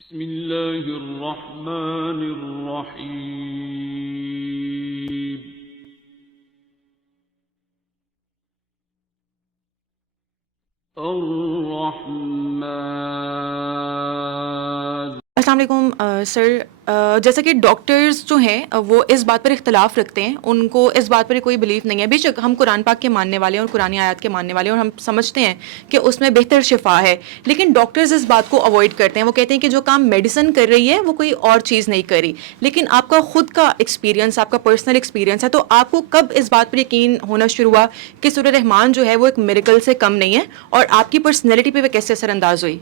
بسم اللہ الرحمن الرحیم الرحمن. السلام علیکم سر. جیسا کہ ڈاکٹرز جو ہیں وہ اس بات پر اختلاف رکھتے ہیں، ان کو اس بات پر کوئی بلیف نہیں ہے. بے شک ہم قرآن پاک کے ماننے والے ہیں اور قرآن آیات کے ماننے والے ہیں، اور ہم سمجھتے ہیں کہ اس میں بہتر شفا ہے، لیکن ڈاکٹرز اس بات کو اوائڈ کرتے ہیں. وہ کہتے ہیں کہ جو کام میڈیسن کر رہی ہے وہ کوئی اور چیز نہیں کر رہی. لیکن آپ کا خود کا ایکسپیرینس، آپ کا پرسنل ایکسپیرینس ہے، تو آپ کو کب اس بات پر یقین ہونا شروع ہوا کہ سورہ رحمان جو ہے وہ ایک میریکل سے کم نہیں ہے، اور آپ کی پرسنالٹی پہ وہ کیسے اثر انداز ہوئی؟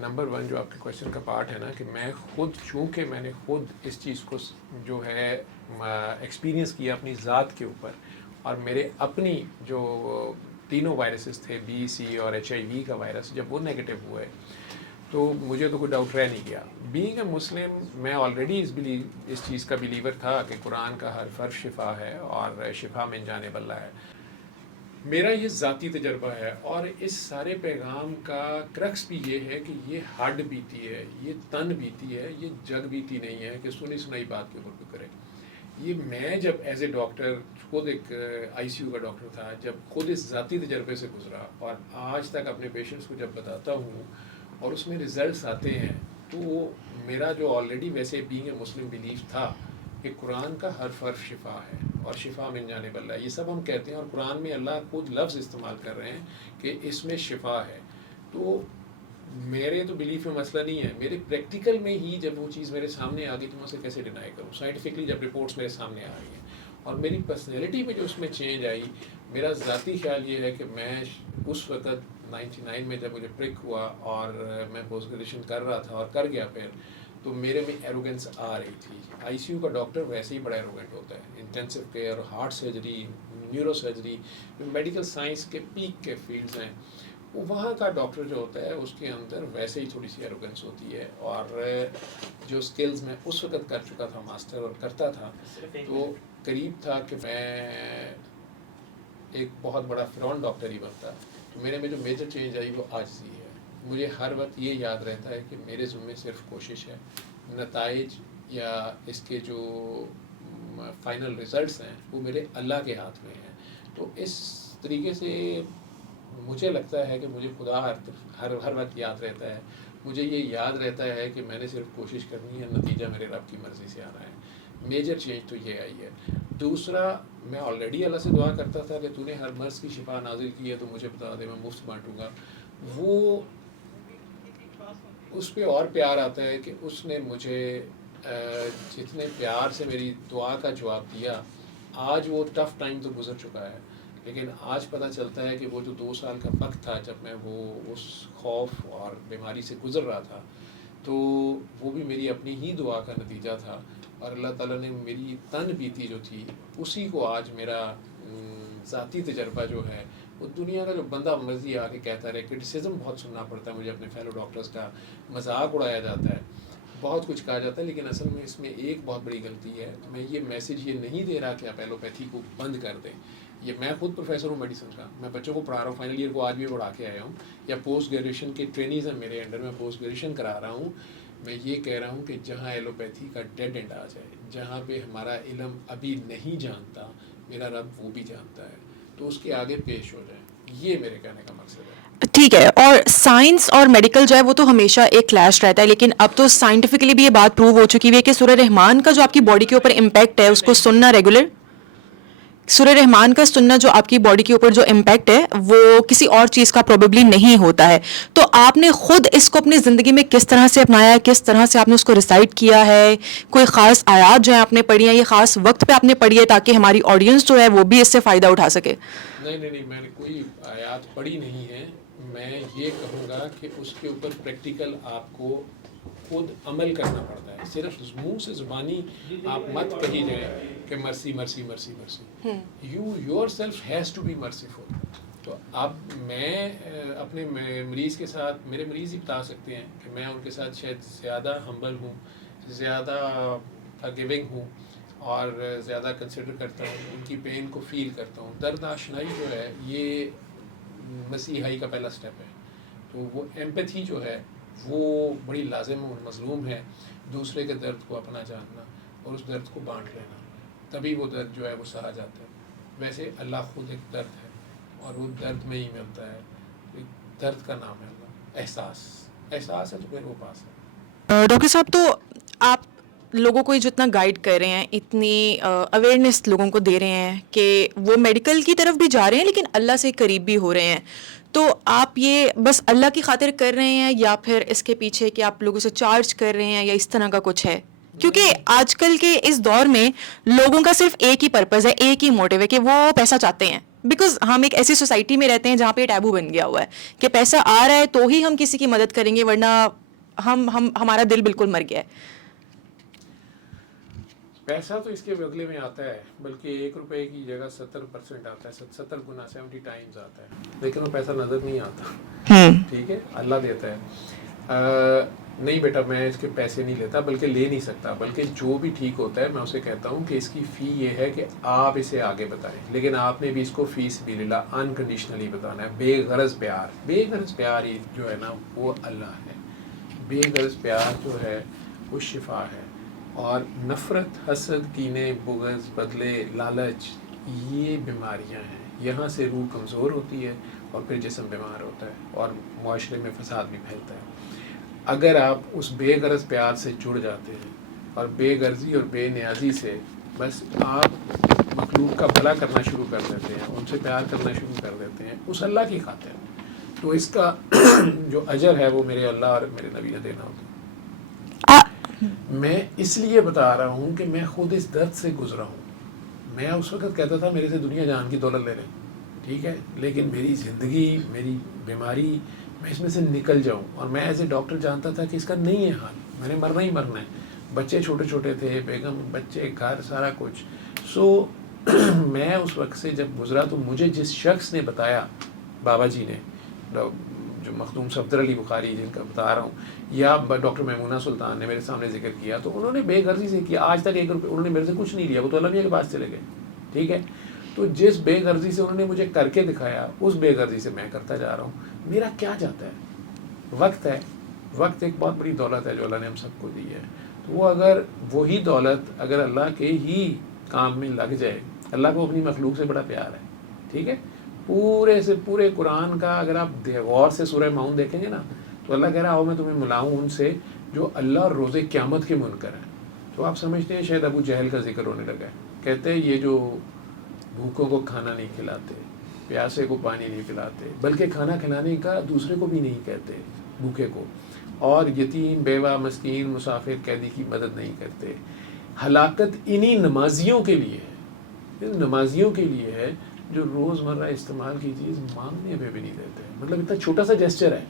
نمبر ون جو آپ کے کویشچن کا پارٹ ہے نا، کہ میں خود چونکہ میں نے خود اس چیز کو جو ہے ایکسپیرینس کیا اپنی ذات کے اوپر، اور میرے اپنی جو تینوں وائرسز تھے، بی سی اور HIV کا وائرس، جب وہ نیگیٹو ہوئے تو مجھے تو کوئی ڈاؤٹ رہ نہیں گیا. بینگ اے مسلم میں آلریڈی اس چیز کا بلیور تھا کہ قرآن کا ہر حرف شفا ہے اور شفا من جانب اللہ ہے. میرا یہ ذاتی تجربہ ہے، اور اس سارے پیغام کا کرکس بھی یہ ہے کہ یہ ہڈ بیتی ہے، یہ تن بیتی ہے، یہ جگ بیتی نہیں ہے کہ سنی سنائی بات کے اوپر کوئی کرے. یہ میں جب ایز اے ڈاکٹر، خود ایک ICU کا ڈاکٹر تھا، جب خود اس ذاتی تجربے سے گزرا اور آج تک اپنے پیشنٹس کو جب بتاتا ہوں اور اس میں ریزلٹس آتے ہیں، تو میرا جو آلریڈی ویسے بینگ اے مسلم بلیف تھا کہ قرآن کا ہر حرف شفا ہے اور شفا من جانب اللہ، یہ سب ہم کہتے ہیں، اور قرآن میں اللہ خود لفظ استعمال کر رہے ہیں کہ اس میں شفا ہے. تو میرے تو بلیف میں مسئلہ نہیں ہے، میرے پریکٹیکل میں ہی جب وہ چیز میرے سامنے آ گئی تو میں اسے کیسے ڈینائی کروں. سائنٹیفکلی جب رپورٹس میرے سامنے آ رہی ہیں اور میری پرسنالٹی میں جو اس میں چینج آئی، میرا ذاتی خیال یہ ہے کہ میں اس وقت 99 میں جب مجھے پرک ہوا اور میں پوسٹ گریجویشن کر رہا تھا اور کر گیا پھر، تو میرے میں ایروگنس آ رہی تھی. ICU کا ڈاکٹر ویسے ہی بڑا ایروگنٹ ہوتا ہے. Intensive care, heart surgery, neuro surgery, medical science کے پیک کے فیلڈز ہیں، وہاں کا ڈاکٹر جو ہوتا ہے اس کے اندر ویسے ہی تھوڑی سی ایروگنس ہوتی ہے. اور جو سکلز میں اس وقت کر چکا تھا ماسٹر اور کرتا تھا، تو قریب تھا کہ میں ایک بہت بڑا فرعون ڈاکٹر ہی بنتا. تو میرے میں جو میجر چینج آئی وہ عاجزی ہے. مجھے ہر وقت یہ یاد رہتا ہے کہ میرے ذمے صرف کوشش ہے، نتائج یا اس کے جو فائنل ریزلٹس ہیں وہ میرے اللہ کے ہاتھ میں ہیں. تو اس طریقے سے مجھے لگتا ہے کہ مجھے خدا ہر وقت یاد رہتا ہے. مجھے یہ یاد رہتا ہے کہ میں نے صرف کوشش کرنی ہے، نتیجہ میرے رب کی مرضی سے آنا ہے. میجر چینج تو یہ آئی ہے. دوسرا، میں آلریڈی اللہ سے دعا کرتا تھا کہ تو نے ہر مرض کی شفا نازل کی ہے تو مجھے بتا دے، میں مفت بانٹوں گا. وہ اس پہ اور پیار آتا ہے کہ اس نے مجھے جتنے پیار سے میری دعا کا جواب دیا. آج وہ ٹف ٹائم تو گزر چکا ہے، لیکن آج پتہ چلتا ہے کہ وہ جو 2 سال کا وقت تھا جب میں وہ اس خوف اور بیماری سے گزر رہا تھا، تو وہ بھی میری اپنی ہی دعا کا نتیجہ تھا. اور اللہ تعالیٰ نے میری تن بیتی جو تھی اسی کو آج میرا ذاتی تجربہ جو ہے، وہ دنیا کا جو بندہ مرضی آ کے کہتا رہے. کرٹیسزم بہت سننا پڑتا ہے مجھے اپنے فیلو ڈاکٹرز کا، مذاق اڑایا جاتا ہے، بہت کچھ کہا جاتا ہے، لیکن اصل میں اس میں ایک بہت بڑی غلطی ہے. میں یہ میسیج یہ نہیں دے رہا کہ آپ ایلوپیتھی کو بند کر دیں. یہ میں خود پروفیسر ہوں میڈیسن کا، میں بچوں کو پڑھا رہا ہوں، فائنل ایئر کو آج بھی پڑھا کے آیا ہوں، یا پوسٹ گریجویشن کے ٹرینیز ہیں میرے انڈر، میں پوسٹ گریجویشن کرا رہا ہوں. میں یہ کہہ رہا ہوں کہ جہاں ایلوپیتھی کا ڈیڈ اینڈ آ جائے، جہاں پہ ہمارا علم ابھی نہیں جانتا، میرا رب وہ بھی جانتا ہے، تو اس کے آگے پیش ہو جائے. یہ میرے کہنے کا مقصد ہے. ٹھیک ہے. اور سائنس اور میڈیکل جو ہے وہ تو ہمیشہ ایک کلیش رہتا ہے، لیکن اب تو سائنٹیفکلی بھی یہ بات پروو ہو چکی ہوئی ہے کہ سورہ رحمان کا جو آپ کی باڈی کے اوپر امپیکٹ ہے اس کو سننا ریگولر، سورہ رحمان کا سننا جو آپ کی باڈی کے اوپر جو امپیکٹ ہے وہ کسی اور چیز کا پروبیبلی نہیں ہوتا ہے. تو آپ نے خود اس کو اپنی زندگی میں کس طرح سے اپنایا ہے، کس طرح سے آپ نے اس کو ریسائٹ کیا ہے؟ کوئی خاص آیات جو ہیں آپ نے پڑھی ہیں، یہ خاص وقت پہ آپ نے پڑھی ہے تاکہ ہماری آڈینس جو ہے وہ بھی اس سے فائدہ اٹھا سکے؟ نہیں، میں نے کوئی آیات پڑھی نہیں ہے. میں یہ کہوں گا کہ اس کے اوپر پریکٹیکل آپ کو خود عمل کرنا پڑتا ہے. صرف منہ سے زبانی آپ مت کہی جائیں کہ مرسی mercy mercy mercy. You yourself has to be merciful. تو اب میں اپنے مریض کے ساتھ، میرے مریض ہی بتا سکتے ہیں کہ میں ان کے ساتھ شاید زیادہ ہمبل ہوں، زیادہ گیونگ ہوں، اور زیادہ کنسیڈر کرتا ہوں، ان کی پین کو فیل کرتا ہوں. درد آشنائی جو ہے یہ مسیحائی کا پہلا سٹیپ ہے. تو وہ ایمپیتھی جو ہے وہ بڑی لازم اور مظلوم ہے. دوسرے کے درد کو اپنا جاننا اور اس درد کو بانٹ لینا, تبھی وہ درد جو ہے وہ سہا جاتا ہے. ویسے اللہ خود ایک درد ہے اور وہ درد میں ہی ملتا ہے. درد کا نام ہے اللہ. احساس ہے تو پھر وہ پاس ہے. ڈاکٹر صاحب، تو آپ لوگوں کو جتنا گائیڈ کر رہے ہیں، اتنی اویئرنیس لوگوں کو دے رہے ہیں کہ وہ میڈیکل کی طرف بھی جا رہے ہیں لیکن اللہ سے قریب بھی ہو رہے ہیں، تو آپ یہ بس اللہ کی خاطر کر رہے ہیں یا پھر اس کے پیچھے کہ آپ لوگوں سے چارج کر رہے ہیں یا اس طرح کا کچھ ہے؟ کیونکہ آج کل کے اس دور میں لوگوں کا صرف ایک ہی پرپز ہے، ایک ہی موٹیو ہے کہ وہ پیسہ چاہتے ہیں. بیکاز ہم ایک ایسی سوسائٹی میں رہتے ہیں جہاں پہ ٹیبو بن گیا ہوا ہے کہ پیسہ آ رہا ہے تو ہی ہم کسی کی مدد کریں گے، ورنہ ہمارا دل بالکل مر گیا ہے. پیسہ تو اس کے بدلے میں آتا ہے، بلکہ 1 روپے کی جگہ 70% آتا ہے، 70 گنا 70 ٹائمز آتا ہے، لیکن وہ پیسہ نظر نہیں آتا. ٹھیک ہے، اللہ دیتا ہے. نہیں بیٹا میں اس کے پیسے نہیں لیتا، بلکہ لے نہیں سکتا، بلکہ جو بھی ٹھیک ہوتا ہے میں اسے کہتا ہوں کہ اس کی فی یہ ہے کہ آپ اسے آگے بتائیں، لیکن آپ نے بھی اس کو فی سبیل اللہ انکنڈیشنلی بتانا ہے. بے غرض پیار ہی جو ہے نا وہ اللہ ہے. بے غرض پیار جو ہے وہ شفا ہے. اور نفرت، حسد، کینے، بغض، بدلے، لالچ، یہ بیماریاں ہیں. یہاں سے روح کمزور ہوتی ہے اور پھر جسم بیمار ہوتا ہے اور معاشرے میں فساد بھی پھیلتا ہے. اگر آپ اس بے غرض پیار سے جڑ جاتے ہیں اور بے غرضی اور بے نیازی سے بس آپ مخلوق کا بھلا کرنا شروع کر دیتے ہیں، ان سے پیار کرنا شروع کر دیتے ہیں اس اللہ کی خاطر، تو اس کا جو اجر ہے وہ میرے اللہ اور میرے نبی نے دینا ہوتا ہے. میں اس لیے بتا رہا ہوں کہ میں خود اس درد سے گزرا ہوں. میں اس وقت کہتا تھا میرے سے دنیا جان کی دولت لے لیں، ٹھیک ہے، لیکن میری زندگی، میری بیماری، میں اس میں سے نکل جاؤں. اور میں ایز اے ڈاکٹر جانتا تھا کہ اس کا نہیں ہے حال، میں نے مرنا ہی مرنا ہے. بچے چھوٹے چھوٹے تھے، بیگم، بچے، گھر، سارا کچھ. سو میں اس وقت سے جب گزرا تو مجھے جس شخص نے بتایا، بابا جی نے، جو مخدوم صفدر علی بخاری جن کا بتا رہا ہوں، یا ڈاکٹر میمونہ سلطان نے میرے سامنے ذکر کیا، تو انہوں نے بے غرضی سے کیا. آج تک 1 روپے انہوں نے میرے سے کچھ نہیں لیا، وہ تو علمیہ کے پاس چلے گئے. ٹھیک ہے، تو جس بے غرضی سے انہوں نے مجھے کر کے دکھایا، اس بے غرضی سے میں کرتا جا رہا ہوں. میرا کیا جاتا ہے؟ وقت ہے. وقت ایک بہت بڑی دولت ہے جو اللہ نے ہم سب کو دی ہے. تو وہ اگر وہی دولت اگر اللہ کے ہی کام میں لگ جائے، اللہ کو اپنی مخلوق سے بڑا پیار ہے. ٹھیک ہے، پورے قرآن کا اگر آپ غور سے سورہ معون دیکھیں گے نا، تو اللہ کہہ رہا ہو میں تمہیں ملاؤں ان سے جو اللہ اور روز قیامت کے منکر ہیں. تو آپ سمجھتے ہیں شاید ابو جہل کا ذکر ہونے لگا ہے. کہتے ہیں یہ جو بھوکوں کو کھانا نہیں کھلاتے، پیاسے کو پانی نہیں پلاتے، بلکہ کھانا کھلانے کا دوسرے کو بھی نہیں کہتے بھوکے کو، اور یتیم، بیوہ، مسکین، مسافر، قیدی کی مدد نہیں کرتے. ہلاکت انہی نمازیوں کے لیے ہے، ان نمازیوں کے لیے ہے جو روزمرہ استعمال کی چیز مانگنے پہ بھی نہیں دیتے. مطلب اتنا چھوٹا سا جیسچر ہے،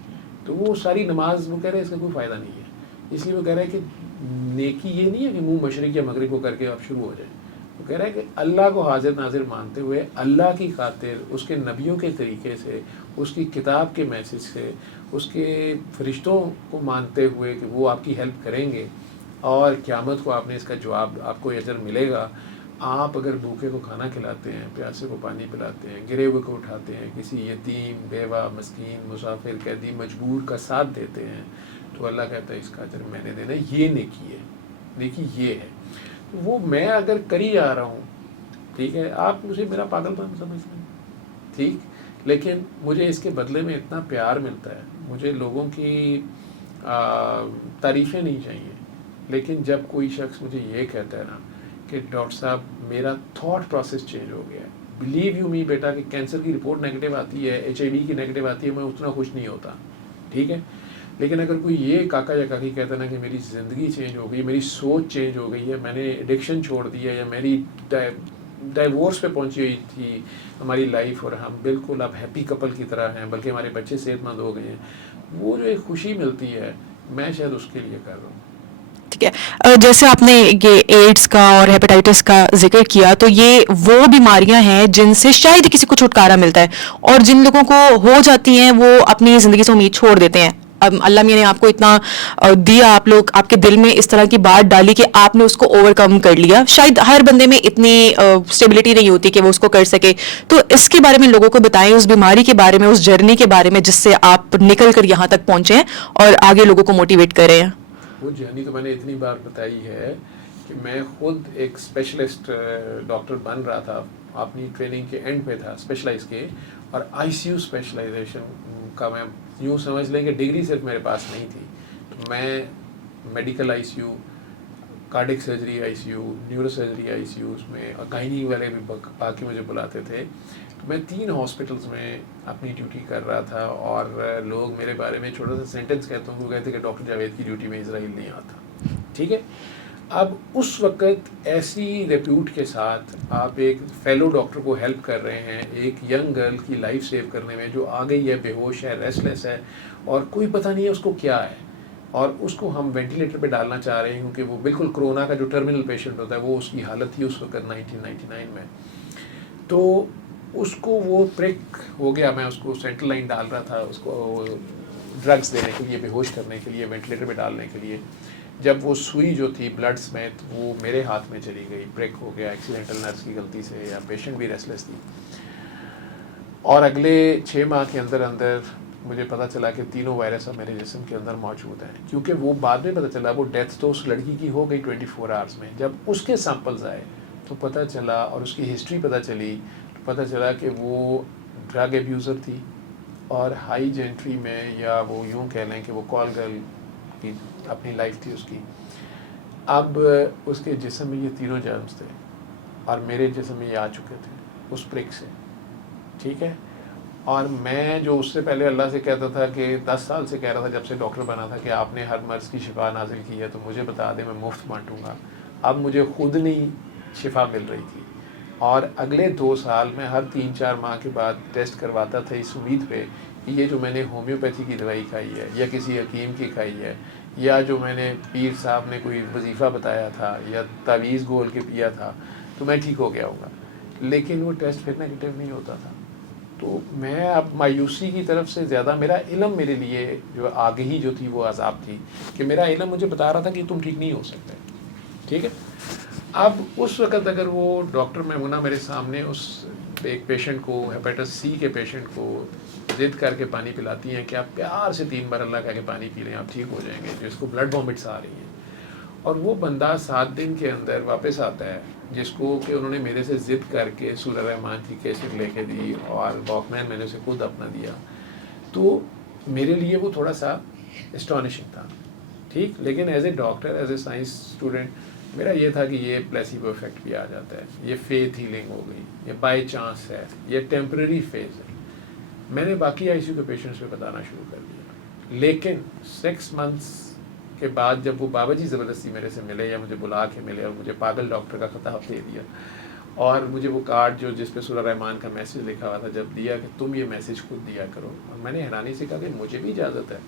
تو وہ ساری نماز وہ کہہ رہے ہیں اس کا کوئی فائدہ نہیں ہے. اس لیے وہ کہہ رہے ہیں کہ نیکی یہ نہیں ہے کہ منہ مشرق یا مغرب کو کر کے آپ شروع ہو جائیں. وہ کہہ رہا ہے کہ اللہ کو حاضر ناظر مانتے ہوئے، اللہ کی خاطر، اس کے نبیوں کے طریقے سے، اس کی کتاب کے میسج سے، اس کے فرشتوں کو مانتے ہوئے کہ وہ آپ کی ہیلپ کریں گے اور قیامت کو آپ نے اس کا جواب، آپ کو اجر ملے گا. آپ اگر بھوکے کو کھانا کھلاتے ہیں، پیاسے کو پانی پلاتے ہیں، گرے ہوئے کو اٹھاتے ہیں، کسی یتیم، بیوہ، مسکین، مسافر، قیدی، مجبور کا ساتھ دیتے ہیں، تو اللہ کہتا ہے اس کا اجر میں نے دینا. یہ نیکی ہے. نیکی یہ ہے. وہ میں اگر کری آ رہا ہوں، ٹھیک ہے، آپ مجھے میرا پاگل پن سمجھتے ہیں، ٹھیک، لیکن مجھے اس کے بدلے میں اتنا پیار ملتا ہے. مجھے لوگوں کی تعریفیں نہیں چاہیے. لیکن جب کوئی شخص مجھے یہ کہتا ہے نا کہ ڈاکٹر صاحب میرا تھاٹ پروسیس چینج ہو گیا ہے، بلیو یو می بیٹا، کہ کینسر کی رپورٹ نیگیٹو آتی ہے، HIV کی نیگیٹو آتی ہے، میں اتنا خوش نہیں ہوتا. ٹھیک ہے، لیکن اگر کوئی یہ کاکا یا کاکی کہتا ہے نا کہ میری زندگی چینج ہو گئی، میری سوچ چینج ہو گئی ہے، میں نے ایڈکشن چھوڑ دی ہے، یا میری ڈائیورس پہ پہنچی ہوئی تھی ہماری لائف اور ہم بالکل اب ہیپی کپل کی طرح ہیں، بلکہ ہمارے بچے صحت مند ہو گئے ہیں، وہ جو ایک خوشی ملتی ہے میں شاید اس کے لیے کر رہا ہوں. ٹھیک ہے، جیسے آپ نے یہ ایڈس کا اور ہیپیٹائٹس کا ذکر کیا، تو یہ وہ بیماریاں ہیں جن سے شاید کسی کو چھٹکارا ملتا ہے، اور جن لوگوں کو ہو جاتی ہیں وہ اپنی زندگی سے امید چھوڑ دیتے ہیں. اللہ میاں نے آپ کو اتنا دیا, آپ لوگ آپ کے دل میں اس طرح کی بات ڈالی کہ آپ نے اس کو اوور کم کر لیا. شاید ہر بندے میں اتنی اسٹیبلٹی نہیں ہوتی کہ وہ اس کو کر سکے. تو اس کے بارے میں لوگوں کو بتائیں, اس بیماری کے بارے میں, اس جرنی کے بارے میں جس سے آپ نکل کر یہاں تک پہنچے ہیں اور آگے لوگوں کو موٹیویٹ کر رہے ہیں. وہ جرنی تو میں نے اتنی بار بتائی ہے کہ میں خود ایک اسپیشلسٹ ڈاکٹر بن رہا تھا, اپنی ٹریننگ کے اینڈ پہ تھا اسپیشلائز کے, اور آئی سی یو اسپیشلائزیشن کا میں یوں سمجھ لیں کہ ڈگری صرف میرے پاس نہیں تھی. تو میں medical I C U, cardiac surgery I C U, neuro surgery I C U میں, اور گائنی والے بھی باقی مجھے بلاتے تھے. میں 3 ہاسپٹلس میں اپنی ڈیوٹی کر رہا تھا, اور لوگ میرے بارے میں چھوٹا سا سینٹنس کہتے ہیں, وہ کہتے کہ ڈاکٹر جاوید کی ڈیوٹی میں اسرائیل نہیں آتا. ٹھیک ہے, اب اس وقت ایسی ریپیوٹ کے ساتھ آپ ایک فیلو ڈاکٹر کو ہیلپ کر رہے ہیں ایک ینگ گرل کی لائف سیو کرنے میں, جو آ گئی ہے, بے ہوش ہے, ریسٹ لیس ہے, اور کوئی پتہ نہیں ہے اس کو کیا ہے, اور اس کو ہم وینٹیلیٹر پہ ڈالنا چاہ رہے ہیں کیونکہ وہ بالکل کرونا کا جو ٹرمینل پیشنٹ ہوتا ہے وہ اس کی حالت تھی اس وقت 1999 میں. تو اس کو وہ پریک ہو گیا, میں اس کو سینٹرل لائن ڈال رہا تھا, اس کو ڈرگس دینے کے لیے, بے ہوش کرنے کے لیے, وینٹیلیٹر پہ ڈالنے کے لیے. جب وہ سوئی جو تھی بلڈ سمیت وہ میرے ہاتھ میں چلی گئی, بریک ہو گیا ایکسیڈنٹل نرس کی غلطی سے, یا پیشنٹ بھی ریسٹ لیس تھی. اور اگلے 6 ماہ کے اندر اندر مجھے پتہ چلا کہ تینوں وائرس اب میرے جسم کے اندر موجود ہیں, کیونکہ وہ بعد میں پتہ چلا وہ ڈیتھ تو اس لڑکی کی ہو گئی 24 آورس میں. جب اس کے سیمپلز آئے تو پتہ چلا, اور اس کی ہسٹری پتہ چلی, تو پتہ چلا کہ وہ ڈرگ ایبیوزر تھی, اور ہائی جینٹری میں, یا وہ یوں کہہ لیں کہ وہ کال گرل کی اپنی لائف تھی اس کی. اب اس کے جسم میں یہ تینوں جرمز تھے, اور میرے جسم میں یہ آ چکے تھے اس پرک سے. ٹھیک ہے, اور میں جو اس سے پہلے اللہ سے کہتا تھا کہ 10 سال سے کہہ رہا تھا جب سے ڈاکٹر بنا تھا کہ آپ نے ہر مرض کی شفا نازل کی ہے تو مجھے بتا دیں, میں مفت بانٹوں گا. اب مجھے خود نہیں شفا مل رہی تھی, اور اگلے 2 سال میں ہر 3-4 ماہ کے بعد ٹیسٹ کرواتا تھا اس امید پہ کہ یہ جو میں نے ہومیوپیتھی کی دوائی کھائی ہے, یا کسی حکیم کی کھائی ہے, یا جو میں نے پیر صاحب نے کوئی وظیفہ بتایا تھا, یا تعویذ گول کے پیا تھا, تو میں ٹھیک ہو گیا ہوگا. لیکن وہ ٹیسٹ پھر نیگیٹو نہیں ہوتا تھا. تو میں اب مایوسی کی طرف سے زیادہ میرا علم میرے لیے جو آگہی جو تھی وہ عذاب تھی, کہ میرا علم مجھے بتا رہا تھا کہ تم ٹھیک نہیں ہو سکتے. ٹھیک ہے, اب اس وقت اگر وہ ڈاکٹر میمونہ میرے سامنے اس ایک پیشنٹ کو, ہیپیٹس سی کے پیشنٹ کو ضد کر کے پانی پلاتی ہیں کہ آپ پیار سے 3 بار اللہ کہہ کے پانی پی لیں, آپ ٹھیک ہو جائیں گے, جس کو بلڈ وامٹس آ رہی ہیں, اور وہ بندہ 7 دن کے اندر واپس آتا ہے, جس کو کہ انہوں نے میرے سے ضد کر کے سورہ رحمان کی کیسٹ لے کے دی, اور واک مین میں نے اسے خود اپنا دیا. تو میرے لیے وہ تھوڑا سا اسٹانشنگ تھا. ٹھیک, لیکن as a doctor, as a science student, میرا یہ تھا کہ یہ پلیسیبو افیکٹ بھی آ جاتا ہے, یہ فیتھ ہیلنگ ہو گئی, یہ بائی چانس ہے, یہ ٹیمپرری فیز ہے. میں نے باقی آئی سی یو کے پیشنٹس پہ بتانا شروع کر دیا, لیکن 6 months کے بعد جب وہ بابا جی زبردستی میرے سے ملے, یا مجھے بلا کے ملے, اور مجھے پاگل ڈاکٹر کا خطاب دے دیا, اور مجھے وہ کارڈ جو جس پہ سورہ رحمان کا میسیج لکھا ہوا تھا جب دیا کہ تم یہ میسیج خود دیا کرو, اور میں نے حیرانی سے کہا کہ مجھے بھی اجازت ہے.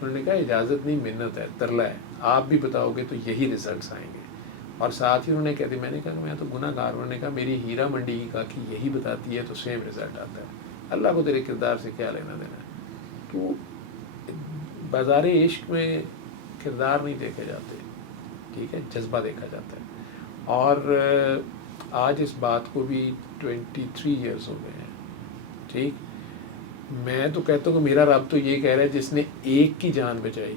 انہوں نے کہا اجازت نہیں, منت ہے, ترلا ہے, آپ بھی بتاؤ گے تو یہی ریزلٹس آئیں گے. اور ساتھ ہی انہوں نے کہہ دیا, میں نے کہا کہ میں تو گناہ گار. انہوں نے کہا میری ہیرا منڈی ہی کا کہ یہی بتاتی ہے تو سیم رزلٹ آتا ہے, اللہ کو تیرے کردار سے کیا لینا دینا ہے. تو بازار عشق میں کردار نہیں دیکھے جاتے, ٹھیک ہے, جذبہ دیکھا جاتا ہے. اور آج اس بات کو بھی 23 ایئرس ہو گئے ہیں. ٹھیک, میں تو کہتا ہوں کہ میرا رب تو یہ کہہ رہا ہے جس نے ایک کی جان بچائی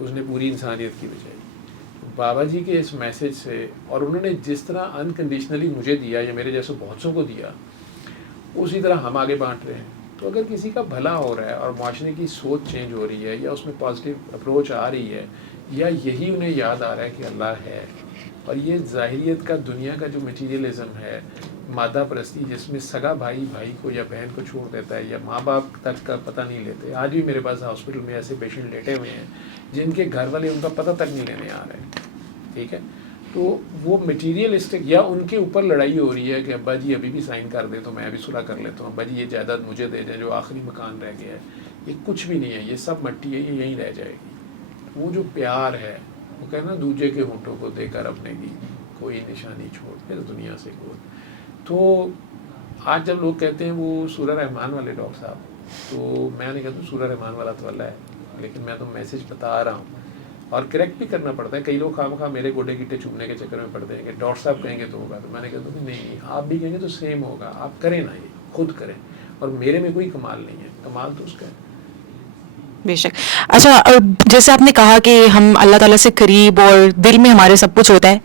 اس نے پوری انسانیت کی بچائی. بابا جی کے اس میسیج سے, اور انہوں نے جس طرح انکنڈیشنلی مجھے دیا یا میرے جیسے بہت سو کو دیا, اسی طرح ہم آگے بانٹ رہے ہیں. تو اگر کسی کا بھلا ہو رہا ہے اور معاشرے کی سوچ چینج ہو رہی ہے, یا اس میں پازیٹیو اپروچ آ رہی ہے, یا یہی انہیں یاد آ رہا ہے کہ اللہ ہے, اور یہ ظاہریت کا, دنیا کا جو مٹیریلزم ہے, مادہ پرستی, جس میں سگا بھائی بھائی کو یا بہن کو چھوڑ دیتا ہے, یا ماں باپ تک کا پتہ نہیں لیتے. آج بھی میرے پاس ہاسپٹل میں ایسے پیشنٹ لیٹے ہوئے ہیں جن کے گھر والے ان کا پتہ تک نہیں لینے آ رہے ہیں. ٹھیک ہے, تو وہ مٹیریلسٹک, یا ان کے اوپر لڑائی ہو رہی ہے کہ ابا جی ابھی بھی سائن کر دیں تو میں بھی صلح کر لیتا ہوں, ابا جی یہ جائیداد مجھے دے دیں جو آخری مکان رہ گیا ہے. یہ کچھ بھی نہیں ہے, یہ سب مٹی ہے, یہ یہیں رہ جائے گی. وہ جو پیار ہے, وہ کہنا دوجے کے ہونٹوں کو دے کر اپنے کی کوئی نشانی چھوڑ اس دنیا سے کوئی. تو آج جب لوگ کہتے ہیں وہ سورہ رحمان والے ڈاکٹر صاحب, تو میں نے کہا تو سورہ رحمان والا تو اللہ ہے, لیکن میں تو میسج بتا رہا ہوں اور کریکٹ بھی کرنا پڑتا ہے. کئی لوگ خواہ میرے گوڈے گٹے چومنے کے چکر میں پڑتے ہیں کہ ڈاکٹر صاحب کہیں گے تو ہوگا, تو میں نے کہا نہیں, آپ بھی کہیں گے تو سیم ہوگا, آپ کریں نا, یہ خود کریں. اور میرے میں کوئی کمال نہیں ہے, کمال تو اس کا ہے. بے شک. اچھا, جیسے آپ نے کہا کہ ہم اللہ تعالیٰ سے قریب اور دل میں ہمارے سب کچھ ہوتا ہے,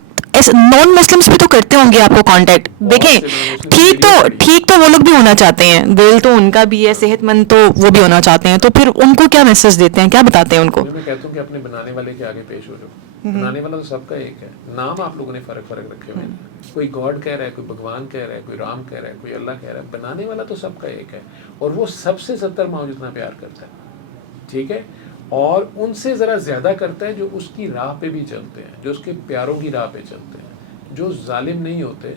نان مسلمس بھی تو کرتے ہوں گے آپ کو کانٹیکٹ. دیکھیں ٹھیک تو وہ لوگ بھی ہونا چاہتے ہیں, دل تو ان کا بھی ہے, صحت مند تو وہ بھی ہونا چاہتے ہیں, تو پھر ان کو کیا میسج دیتے ہیں, کیا بتاتے ہیں ان کو؟ میں کہتا ہوں کہ اپنے بنانے والے کے آگے پیش ہو جاؤ. بنانے والا تو سب کا ایک ہے, نام آپ لوگوں نے فرق رکھے ہوئے ہیں. کوئی گاڈ کہہ رہا ہے, کوئی بھگوان کہہ رہا ہے, کوئی رام کہہ رہا ہے, کوئی اللہ کہہ رہا ہے. بنانے والا تو سب کا ایک ہے, اور وہ سب سے 70 ماؤں جتنا پیار کرتا ہے, ٹھیک ہے, اور ان سے ذرا زیادہ کرتا ہے جو اس کی راہ پہ بھی چلتے ہیں, جو اس کے پیاروں کی راہ پہ چلتے ہیں, جو ظالم نہیں ہوتے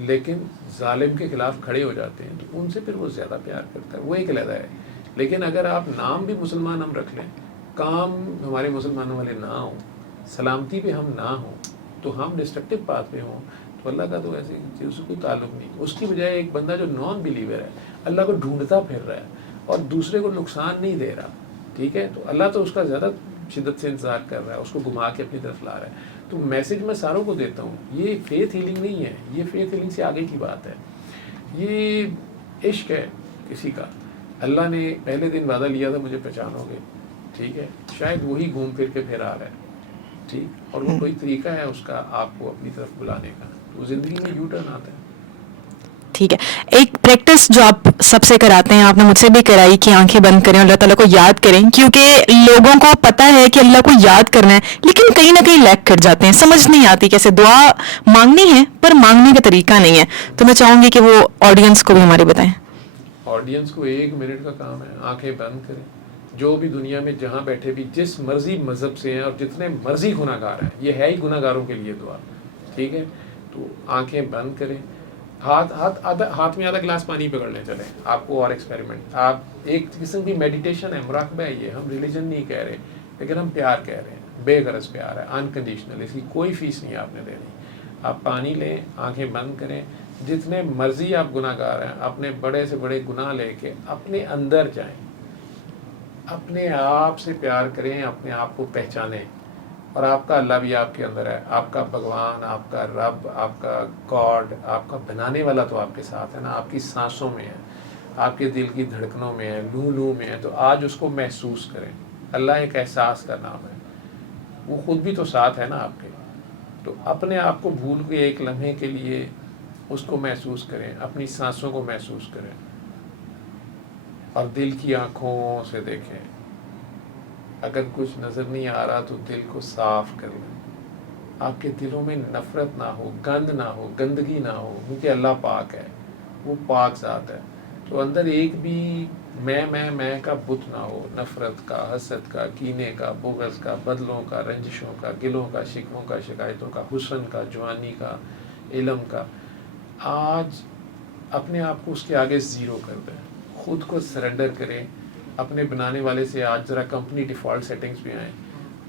لیکن ظالم کے خلاف کھڑے ہو جاتے ہیں, تو ان سے پھر وہ زیادہ پیار کرتا ہے. وہ ایک علیحدہ ہے. لیکن اگر آپ نام بھی مسلمان ہم رکھ لیں, کام ہمارے مسلمانوں والے نہ ہوں, سلامتی پہ ہم نہ ہوں, تو ہم ڈسٹرکٹیو پاتھ پہ ہوں, تو اللہ کا تو ایسے اس سے کوئی تعلق نہیں. اس کی بجائے ایک بندہ جو نان بلیور ہے, اللہ کو ڈھونڈتا پھر رہا ہے اور دوسرے کو نقصان نہیں دے رہا, ٹھیک ہے, تو اللہ تو اس کا زیادہ شدت سے انتظار کر رہا ہے, اس کو گھما کے اپنی طرف لا رہا ہے. تو میسج میں ساروں کو دیتا ہوں, یہ فیتھ ہیلنگ نہیں ہے, یہ فیتھ ہیلنگ سے آگے کی بات ہے. یہ عشق ہے کسی کا. اللہ نے پہلے دن وعدہ لیا تھا مجھے پہچانو گے, ٹھیک ہے, شاید وہی گھوم پھر کے پھر آ رہا ہے, ٹھیک, اور وہ کوئی طریقہ ہے اس کا آپ کو اپنی طرف بلانے کا, تو زندگی میں یو ٹرن آتا ہے. ٹھیک ہے, ایک پریکٹس جو آپ سب سے کراتے ہیں, آپ نے مجھ سے بھی کرائی کہ آنکھیں بند کریں, اللہ تعالیٰ کو یاد کریں, کیونکہ لوگوں کو پتہ ہے کہ اللہ کو یاد کرنا ہے, لیکن کہیں نہ کہیں لیک کر جاتے ہیں, سمجھ نہیں آتی کیسے دعا مانگنی ہے, پر مانگنے کا طریقہ نہیں ہے. تو میں چاہوں گی کہ وہ آڈینس کو بھی ہمارے بتائیں. آڈینس کو 1 منٹ کا کام ہے, آنکھیں بند کریں. جو بھی دنیا میں جہاں بیٹھے بھی جس مرضی مذہب سے ہیں اور جتنے مرضی گناہ گار ہیں, یہ ہے ہی گناہ گاروں کے لیے دعا, ٹھیک ہے, تو آنکھیں بند کریں. ہاتھ میں آدھا گلاس پانی پکڑ لیں, چلیں آپ کو اور ایکسپیریمنٹ, آپ ایک قسم کی میڈیٹیشن ہے, مراقبہ ہے. یہ ہم ریلیجن نہیں کہہ رہے, لیکن ہم پیار کہہ رہے ہیں, بے غرض پیار ہے, انکنڈیشنل, اس کی کوئی فیس نہیں آپ نے دینی. آپ پانی لیں, آنکھیں بند کریں, جتنے مرضی آپ گناہ گار ہیں, اپنے بڑے سے بڑے گناہ لے کے اپنے اندر جائیں, اپنے آپ سے پیار کریں, اپنے آپ کو پہچانیں, اور آپ کا اللہ بھی آپ کے اندر ہے, آپ کا بھگوان, آپ کا رب, آپ کا گاڈ, آپ کا بنانے والا تو آپ کے ساتھ ہے نا, آپ کی سانسوں میں ہے, آپ کے دل کی دھڑکنوں میں ہے, لو میں ہے. تو آج اس کو محسوس کریں. اللہ ایک احساس کا نام ہے, وہ خود بھی تو ساتھ ہے نا آپ کے. تو اپنے آپ کو بھول کے ایک لمحے کے لیے اس کو محسوس کریں, اپنی سانسوں کو محسوس کریں, اور دل کی آنکھوں سے دیکھیں. اگر کچھ نظر نہیں آ رہا تو دل کو صاف کر لیں. آپ کے دلوں میں نفرت نہ ہو, گند نہ ہو, گندگی نہ ہو, کیونکہ اللہ پاک ہے, وہ پاک ذات ہے. تو اندر ایک بھی میں کا بت نہ ہو, نفرت کا, حسد کا, کینے کا, بغض کا, بدلوں کا, رنجشوں کا, گلوں کا, شکووں کا, شکایتوں کا, حسن کا, جوانی کا, علم کا. آج اپنے آپ کو اس کے آگے زیرو کر دیں, خود کو سرنڈر کریں اپنے بنانے والے سے. آج ذرا کمپنی ڈیفالٹ سیٹنگز پہ آئیں,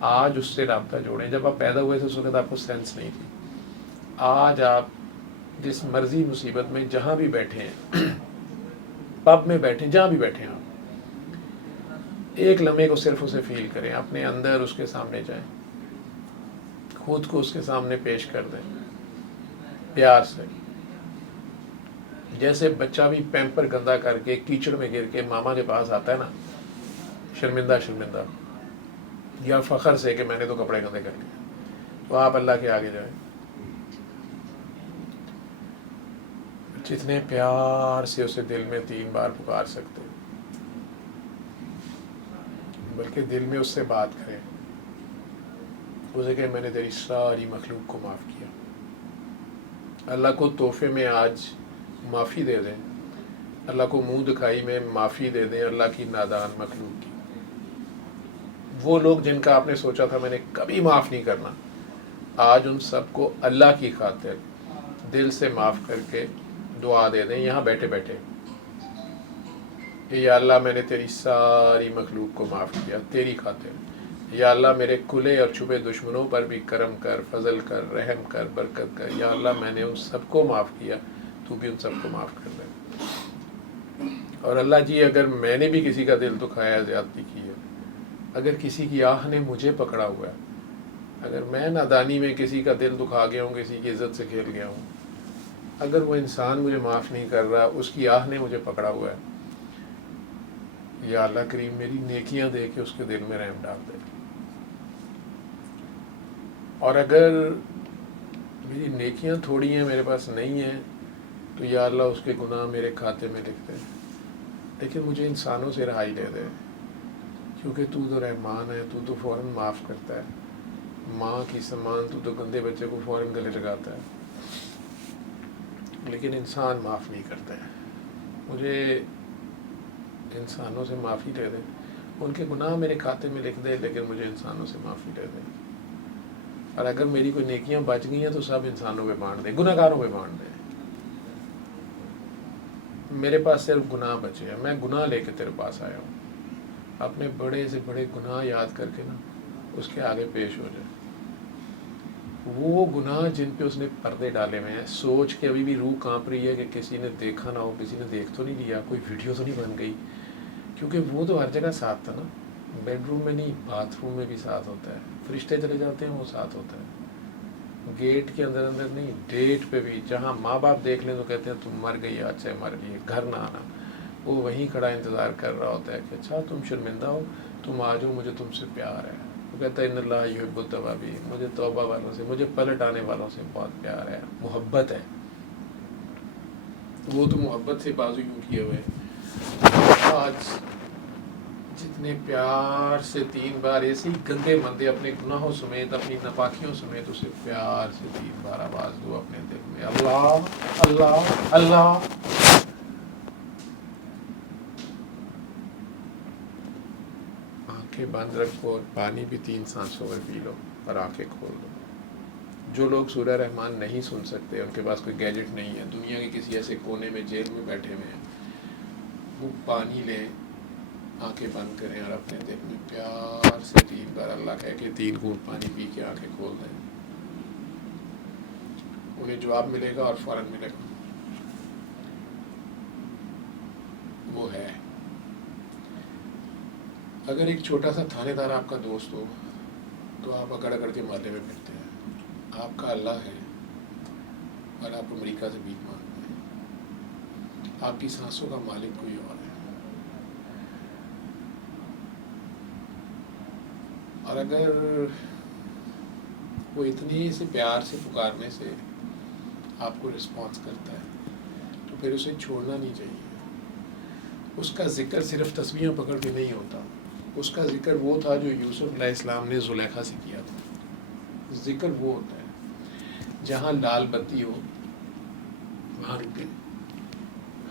آج اس سے رابطہ جوڑیں. جب آپ پیدا ہوئے تھے اس وقت آپ کو سینس نہیں تھی. آج آپ جس مرضی مصیبت میں جہاں بھی بیٹھے ہیں, پب میں بیٹھیں, جہاں بھی بیٹھے ہیں, آپ ایک لمحے کو صرف اسے فیل کریں, اپنے اندر اس کے سامنے جائیں, خود کو اس کے سامنے پیش کر دیں پیار سے. جیسے بچہ بھی پیمپر گندا کر کے کیچڑ میں گر کے ماما کے پاس آتا ہے نا, شرمندہ یا فخر سے کہ میں نے تو کپڑے گندے کر لیے, تو آپ اللہ کے آگے جائیں. جتنے پیار سے اسے دل میں 3 بار پکار سکتے, بلکہ دل میں اس سے بات کریں, اسے کہ میں نے تیری ساری مخلوق کو معاف کیا. اللہ کو تحفے میں آج معافی دے دیں, اللہ کو منہ دکھائی میں معافی دے دیں اللہ کی نادان مخلوق کی. وہ لوگ جن کا آپ نے سوچا تھا میں نے کبھی معاف نہیں کرنا, آج ان سب کو اللہ کی خاطر دل سے معاف کر کے دعا دے دیں یہاں بیٹھے بیٹھے. یا اللہ میں نے تیری ساری مخلوق کو معاف کیا تیری خاطر. یا اللہ میرے کھلے اور چھپے دشمنوں پر بھی کرم کر, فضل کر, رحم کر, برکت کر. یا اللہ میں نے ان سب کو معاف کیا, تو بھی ان سب کو معاف کر دے. اور اللہ جی اگر میں نے بھی کسی کا دل دکھایا, زیادتی کی ہے, اگر کسی کی آہ نے مجھے پکڑا ہوا ہے، اگر میں نادانی میں کسی کا دل دکھا گیا ہوں، کسی کی عزت سے کھیل گیا ہوں، اگر وہ انسان مجھے معاف نہیں کر رہا، اس کی آہ نے مجھے پکڑا ہوا ہے، یا اللہ کریم میری نیکیاں دے کے اس کے دل میں رحم ڈال دے. اور اگر میری نیکیاں تھوڑی ہیں، میرے پاس نہیں ہیں، تو یا اللہ اس کے گناہ میرے کھاتے میں لکھ دے، لیکن مجھے انسانوں سے رہائی دے دے، کیونکہ تو رحمان ہے، تو فوراً معاف کرتا ہے. ماں کی سامان تو گندے بچے کو فوراً گلے لگاتا ہے، لیکن انسان معاف نہیں کرتا ہے. مجھے انسانوں سے معافی دے دے، ان کے گناہ میرے کھاتے میں لکھ دے، لیکن مجھے انسانوں سے معافی دے دے. اور اگر میری کوئی نیکیاں بچ گئی ہیں تو سب انسانوں پہ بانٹ دے، گناہ گاروں پہ بانٹ دے. میرے پاس صرف گناہ بچے ہیں، میں گناہ لے کے تیرے پاس آیا ہوں. اپنے بڑے سے بڑے گناہ یاد کر کے نا اس کے آگے پیش ہو جائے. وہ گناہ جن پہ اس نے پردے ڈالے ہوئے ہیں، سوچ کے ابھی بھی روح کانپ رہی ہے کہ کسی نے دیکھا نہ ہو، کسی نے دیکھ تو نہیں لیا، کوئی ویڈیو تو نہیں بن گئی. کیونکہ وہ تو ہر جگہ ساتھ تھا نا، بیڈ روم میں نہیں، باتھ روم میں بھی ساتھ ہوتا ہے. فرشتے چلے جاتے ہیں وہ ساتھ ہوتا ہے. گیٹ کے اندر نہیں، ڈیٹ پہ بھی، جہاں ماں باپ دیکھ لیں تو کہتے ہیں تم مر گئی، اچھا مر گئی، گھر نہ آنا. وہ وہیں کھڑا انتظار کر رہا ہوتا ہے کہ اچھا تم شرمندہ ہو، تم آ جاؤ، مجھے تم سے پیار ہے. وہ کہتا ہے ان اللہ یحب التوابین، مجھے توبہ والوں سے، مجھے پلٹ آنے والوں سے بہت پیار ہے، محبت ہے. وہ تو محبت سے بازو یوں کیے ہوئے. آج جتنے پیار سے 3 بار ایسے ہی گندے مندے اپنے گناہوں سمیت، اپنی ناپاکیوں سمیت اسے پیار سے 3 بار آواز دو اپنے دل میں، اللہ اللہ اللہ. آنکھیں بند رکھو اور پانی بھی 3 سانسوں میں پی لو اور آنکھیں کھول دو. جو لوگ سورہ رحمان نہیں سن سکتے، ان کے پاس کوئی گیجٹ نہیں ہے، دنیا کے کسی ایسے کونے میں جیل میں بیٹھے ہوئے ہیں، وہ پانی لیں، آنکھیں بند کریں اور اپنے دل میں پیار سے 3 بار اللہ کہہ کے 3 گھونٹ پانی پی کے آنکھیں کھول دیں. انہیں جواب ملے گا اور فوراً ملے گا. وہ ہے. اگر ایک چھوٹا سا تھانے دار آپ کا دوست ہو تو آپ اکڑ اکڑ کے محلے میں پھرتے ہیں. آپ کا اللہ ہے اور آپ امریکہ سے بھیک مانگتے ہیں. آپ کی سانسوں کا مالک کوئی اور ہے. اور اگر وہ اتنی سے پیار سے پکارنے سے آپ کو رسپانس کرتا ہے تو پھر اسے چھوڑنا نہیں چاہیے. اس کا ذکر صرف تسبیحاں پکڑ کے نہیں ہوتا. اس کا ذکر وہ تھا جو یوسف علیہ السلام نے زلیخا سے کیا تھا. ذکر وہ ہوتا ہے جہاں لال بتی ہو وہاں رکے.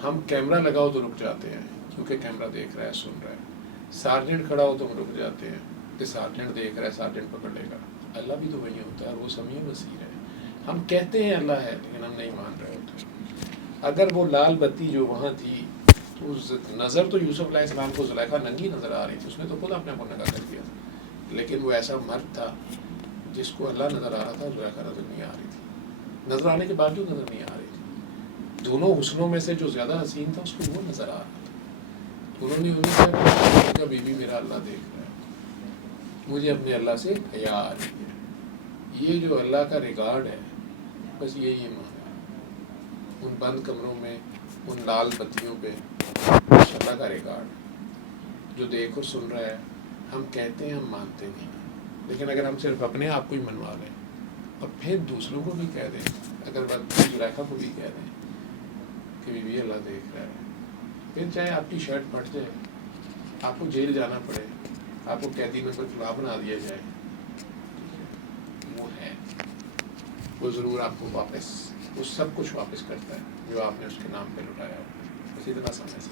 ہم کیمرہ لگاؤ تو رک جاتے ہیں کیونکہ کیمرہ دیکھ رہا ہے، سن رہا ہے. سارجنٹ کھڑا ہو تو ہم رک جاتے ہیں کہ سارجنٹ دیکھ رہا ہے، سارجنٹ پکڑ لے گا. اللہ بھی تو وہی ہوتا ہے اور وہ سمیع بصیر ہے. ہم کہتے ہیں اللہ ہے لیکن ہم نہیں مان رہے ہوتے. اگر وہ لال بتی جو وہاں تھی تو نظر تو یوسف علیہ السلام کو زلیخا ننگی نظر آ رہی تھی، اس نے تو خود اپنے آپ کو ننگا کر دیا تھا، لیکن وہ ایسا مرد تھا جس کو اللہ نظر آ رہا تھا، زلیخا نظر نہیں آ رہی تھی. نظر آنے کے باوجود نظر نہیں آ رہی تھی. دونوں حسنوں میں سے جو زیادہ حسین تھا اس کو وہ نظر آ رہا تھا. انہوں نے انہیں کہا بی بی میرا اللہ دیکھ رہا ہے، مجھے اپنے اللہ سے حیا آ رہی ہے. یہ جو اللہ کا ریگارڈ ہے بس یہی ایمان ہے. ان بند کمروں میں، ان لال بتیوں پہ اللہ کا ریکارڈ جو دیکھ اور سن رہا ہے. ہم کہتے ہیں، ہم مانتے نہیں، لیکن اگر ہم صرف اپنے آپ کو ہی منوا لیں اور پھر دوسروں کو بھی کہہ دیں، اگر زلیخا کو بھی کہہ دیں کہ بی بی اللہ دیکھ رہا ہے، پھر چاہے آپ کی شرٹ پھٹ جائے، آپ کو جیل جانا پڑے، آپ کو قیدی نمبر فلاں بنا دیا جائے، وہ ہے، وہ ضرور آپ کو واپس، وہ سب کچھ واپس کرتا ہے جو آپ نے اس کے نام پہ لٹایا ہو. اسی طرح سمجھ